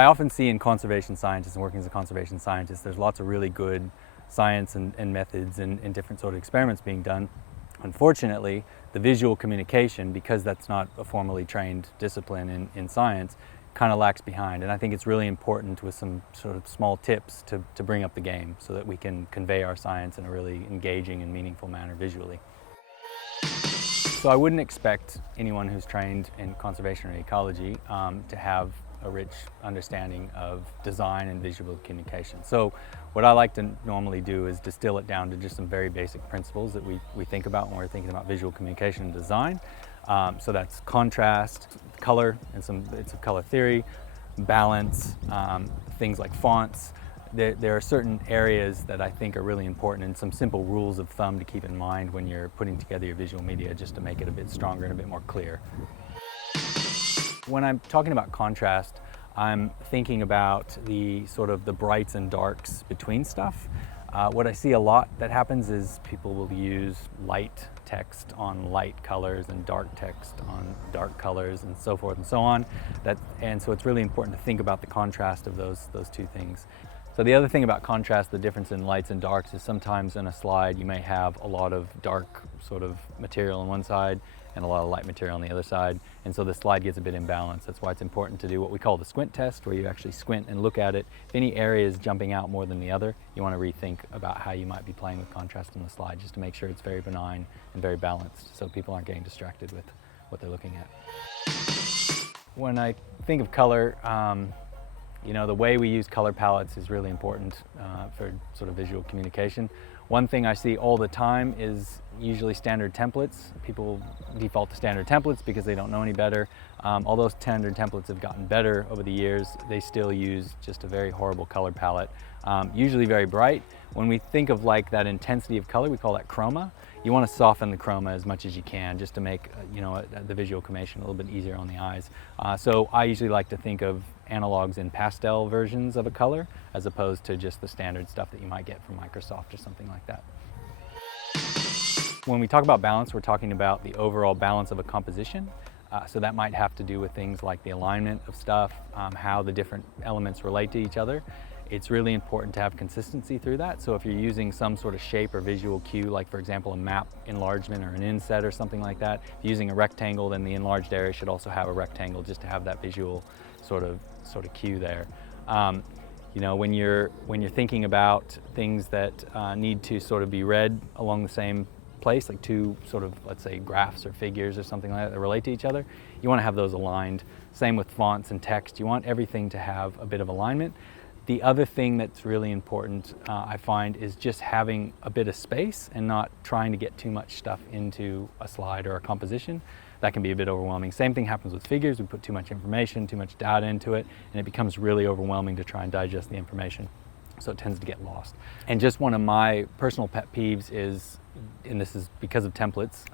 I often see in conservation scientists and working as a conservation scientist, there's lots of really good science and methods and different sort of experiments being done. Unfortunately, the visual communication, because that's not a formally trained discipline in science, kind of lacks behind. And I think it's really important with some sort of small tips to bring up the game so that we can convey our science in a really engaging and meaningful manner visually. So I wouldn't expect anyone who's trained in conservation or ecology to have a rich understanding of design and visual communication. So what I like to normally do is distill it down to just some very basic principles that we think about when we're thinking about visual communication and design. So that's contrast, color, and some bits of color theory, balance, things like fonts. There are certain areas that I think are really important and some simple rules of thumb to keep in mind when you're putting together your visual media just to make it a bit stronger and a bit more clear. When I'm talking about contrast, I'm thinking about the sort of the brights and darks between stuff. What I see a lot that happens is people will use light text on light colors and dark text on dark colors and so forth and so on. And so it's really important to think about the contrast of those two things. So the other thing about contrast, the difference in lights and darks, is sometimes in a slide you may have a lot of dark sort of material on one side and a lot of light material on the other side, and so the slide gets a bit imbalanced. That's why it's important to do what we call the squint test, where you actually squint and look at it. If any area is jumping out more than the other, you want to rethink about how you might be playing with contrast on the slide, just to make sure it's very benign and very balanced so people aren't getting distracted with what they're looking at. When I think of color, you know, the way we use color palettes is really important for sort of visual communication. One thing I see all the time is usually standard templates. People default to standard templates because they don't know any better. Although standard templates have gotten better over the years, they still use just a very horrible color palette, usually very bright. When we think of like that intensity of color, we call that chroma. You want to soften the chroma as much as you can just to make you know, the visual communication a little bit easier on the eyes. So I usually like to think of analogs in pastel versions of a color as opposed to just the standard stuff that you might get from Microsoft or something like that. When we talk about balance, we're talking about the overall balance of a composition. So that might have to do with things like the alignment of stuff, how the different elements relate to each other. It's really important to have consistency through that. So if you're using some sort of shape or visual cue, like for example a map enlargement or an inset or something like that, if you're using a rectangle, then the enlarged area should also have a rectangle just to have that visual sort of cue there. You know, when you're thinking about things that need to sort of be read along the same place, like two sort of, let's say, graphs or figures or something like that relate to each other, you want to have those aligned. Same with fonts and text. You want everything to have a bit of alignment. The other thing that's really important, I find, is just having a bit of space and not trying to get too much stuff into a slide or a composition. That can be a bit overwhelming. Same thing happens with figures. We put too much information, too much data into it, and it becomes really overwhelming to try and digest the information. So it tends to get lost. And just one of my personal pet peeves is, and this is because of templates,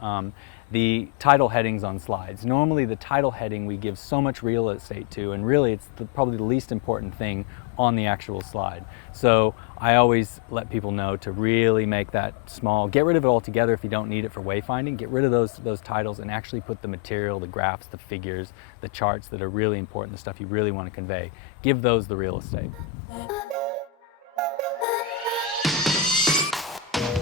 the title headings on slides. Normally the title heading we give so much real estate to, and really it's probably the least important thing on the actual slide. So I always let people know to really make that small. Get rid of it altogether if you don't need it for wayfinding. Get rid of those titles and actually put the material, the graphs, the figures, the charts that are really important, the stuff you really want to convey. Give those the real estate.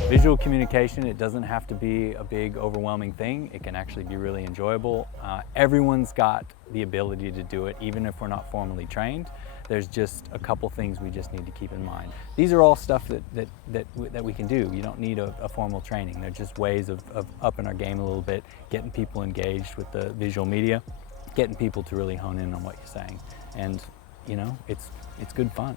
Visual communication, it doesn't have to be a big overwhelming thing. It can actually be really enjoyable. Everyone's got the ability to do it, even if we're not formally trained. There's just a couple things we just need to keep in mind. These are all stuff that we can do. You don't need a formal training. They're just ways of upping our game a little bit, getting people engaged with the visual media, getting people to really hone in on what you're saying. And you know, it's good fun.